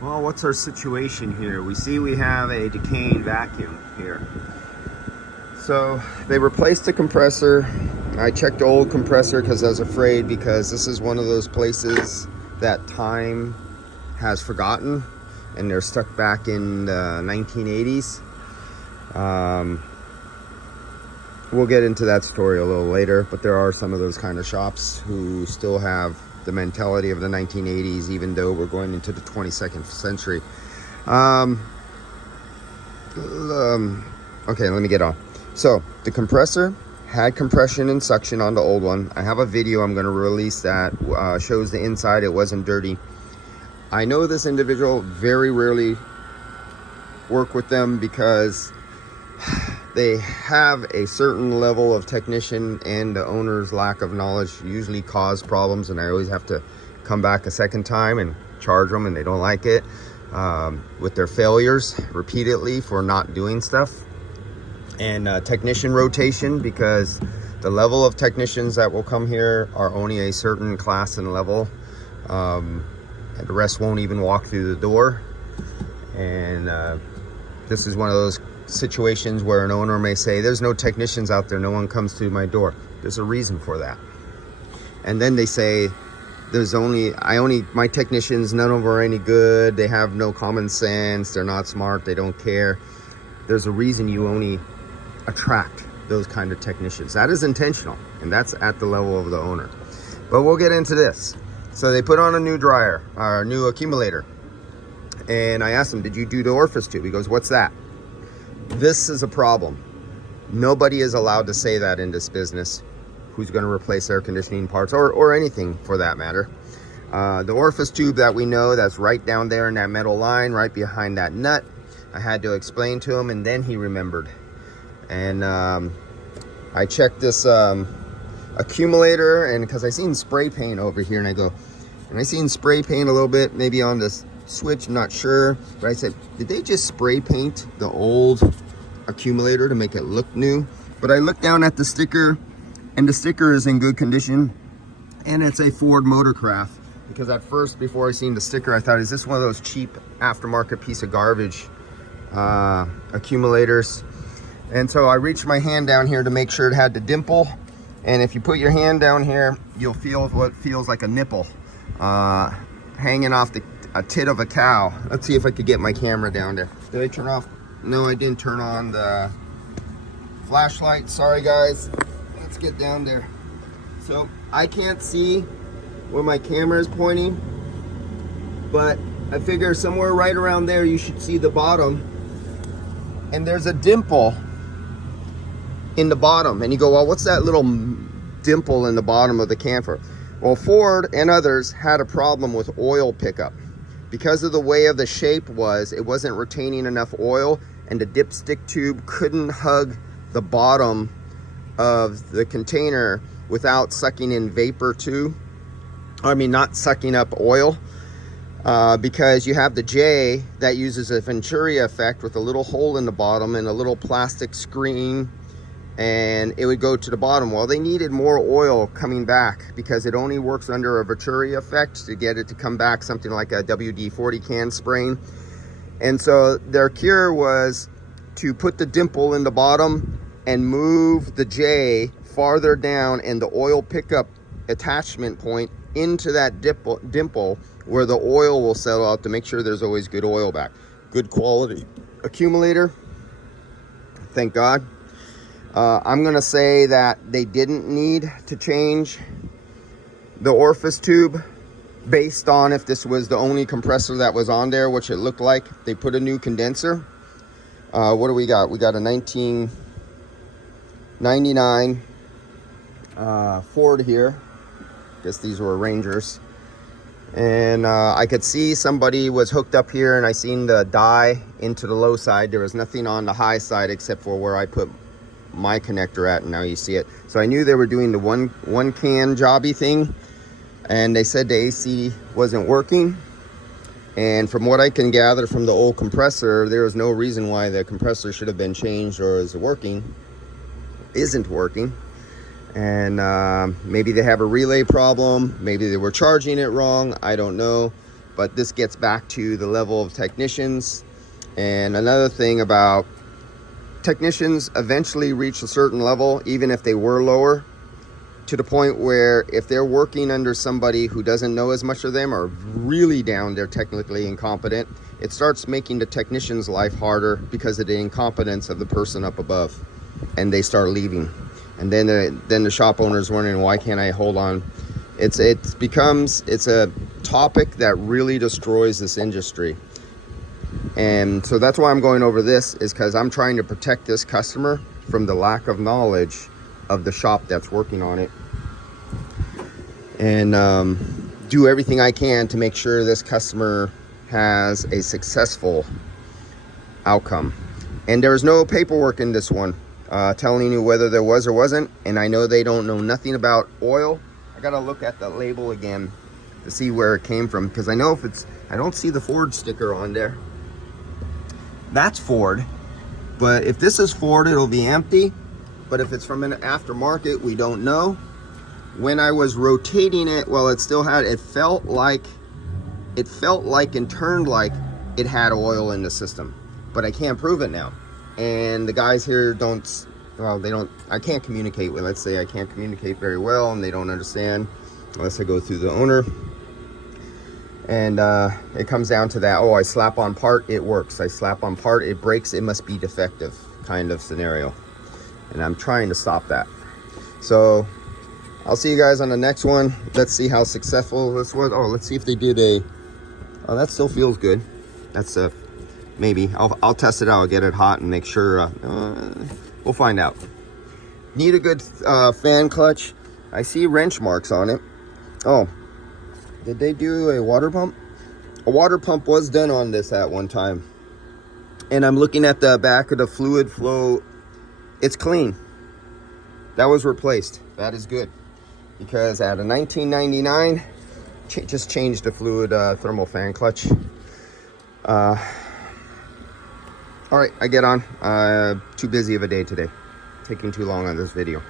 Well, what's our situation here? We see we have a decaying vacuum here. So they replaced the compressor. I checked the old compressor because I was afraid, because this is one of those places that time has forgotten and they're stuck back in the 1980s. We'll get into that story a little later, but there are some of those kind of shops who still have the mentality of the 1980s, even though we're going into the 22nd century. Okay, let me get on. So the compressor had compression and suction on the old one. I have a video I'm going to release that shows the inside. It wasn't dirty. I know this individual, very rarely work with them because they have a certain level of technician, and the owner's lack of knowledge usually cause problems, and I always have to come back a second time and charge them, and they don't like it, with their failures repeatedly for not doing stuff. And technician rotation, because the level of technicians that will come here are only a certain class and level, and the rest won't even walk through the door. And this is one of those situations where an owner may say, there's no technicians out there, no one comes to my door. There's a reason for that. And then they say, my technicians, none of them are any good, they have no common sense, they're not smart, they don't care. There's a reason you only attract those kind of technicians. That is intentional, and that's at the level of the owner. But we'll get into this. So they put on a new dryer, or a new accumulator, and I asked him, did you do the orifice tube? He goes, what's that? This is a problem. Nobody is allowed to say that in this business, who's going to replace air conditioning parts, or anything for that matter. The orifice tube that we know, that's right down there in that metal line, right behind that nut. I had to explain to him, and then he remembered. And I checked this accumulator, and because I seen spray paint over here, and I seen spray paint a little bit, maybe on this switch, I'm not sure, but I said, did they just spray paint the old accumulator to make it look new? But I looked down at the sticker, and the sticker is in good condition, and it's a Ford Motorcraft. Because at first, before I seen the sticker, I thought, is this one of those cheap aftermarket piece of garbage accumulators? And so I reached my hand down here to make sure it had the dimple, and if you put your hand down here, you'll feel what feels like a nipple hanging off a tit of a cow. Let's see if I could get my camera down there. Did I turn off? No, I didn't turn on the flashlight. Sorry guys. Let's get down there. So I can't see where my camera is pointing, but I figure somewhere right around there you should see the bottom, and there's a dimple in the bottom. And you go, well, what's that little dimple in the bottom of the can for? Well, Ford and others had a problem with oil pickup. Because of the way of the shape it wasn't retaining enough oil, and the dipstick tube couldn't hug the bottom of the container without sucking in vapor too. I mean, not sucking up oil, because you have the J that uses a Venturi effect with a little hole in the bottom and a little plastic screen, and it would go to the bottom. Well, they needed more oil coming back because it only works under a Venturi effect to get it to come back something like a WD-40 can spraying. And so their cure was to put the dimple in the bottom and move the J farther down and the oil pickup attachment point into that dimple where the oil will settle out, to make sure there's always good oil back. Good quality accumulator, thank God. I'm gonna say that they didn't need to change the orifice tube based on if this was the only compressor that was on there, which it looked like. They put a new condenser. What do we got? We got a 1999 Ford here. Guess these were Rangers. And I could see somebody was hooked up here, and I seen the dye into the low side. There was nothing on the high side except for where I put my connector at, and now you see it. So I knew they were doing the one can jobby thing, and they said the AC wasn't working. And from what I can gather from the old compressor, there was no reason why the compressor should have been changed or isn't working. And maybe they have a relay problem, maybe they were charging it wrong, I don't know. but this gets back to the level of technicians. And another thing about technicians, eventually reach a certain level, even if they were lower, to the point where if they're working under somebody who doesn't know as much of them, or really down, they're technically incompetent, it starts making the technician's life harder because of the incompetence of the person up above, and they start leaving. And then the shop owner's wondering, why can't I hold on? It's a topic that really destroys this industry. And so that's why I'm going over this, is because I'm trying to protect this customer from the lack of knowledge of the shop that's working on it, and do everything I can to make sure this customer has a successful outcome. And there's no paperwork in this one telling you whether there was or wasn't. And I know they don't know nothing about oil. I gotta look at the label again to see where it came from, because I know if it's, I don't see the Ford sticker on there. That's Ford, but if this is Ford, it'll be empty. But if it's from an aftermarket, we don't know. When I was rotating it, well, it still had, it felt like and turned like it had oil in the system, but I can't prove it now. And the guys here don't, well, they don't, I can't communicate with, let's say I can't communicate very well, and they don't understand unless I go through the owner. And it comes down to that, oh, I slap on part, it works. I slap on part, it breaks, it must be defective kind of scenario. And I'm trying to stop that. So I'll see you guys on the next one. Let's see how successful this was. Oh, let's see if they did a, oh, that still feels good. That's maybe, I'll test it out, I'll get it hot and make sure, we'll find out. Need a good fan clutch. I see wrench marks on it. Oh, did they do a water pump? A water pump was done on this at one time. And I'm looking at the back of the fluid flow. It's clean. That was replaced. That is good. Because at a 1999, just changed the fluid thermal fan clutch. All right, I get on. Too busy of a day today. Taking too long on this video.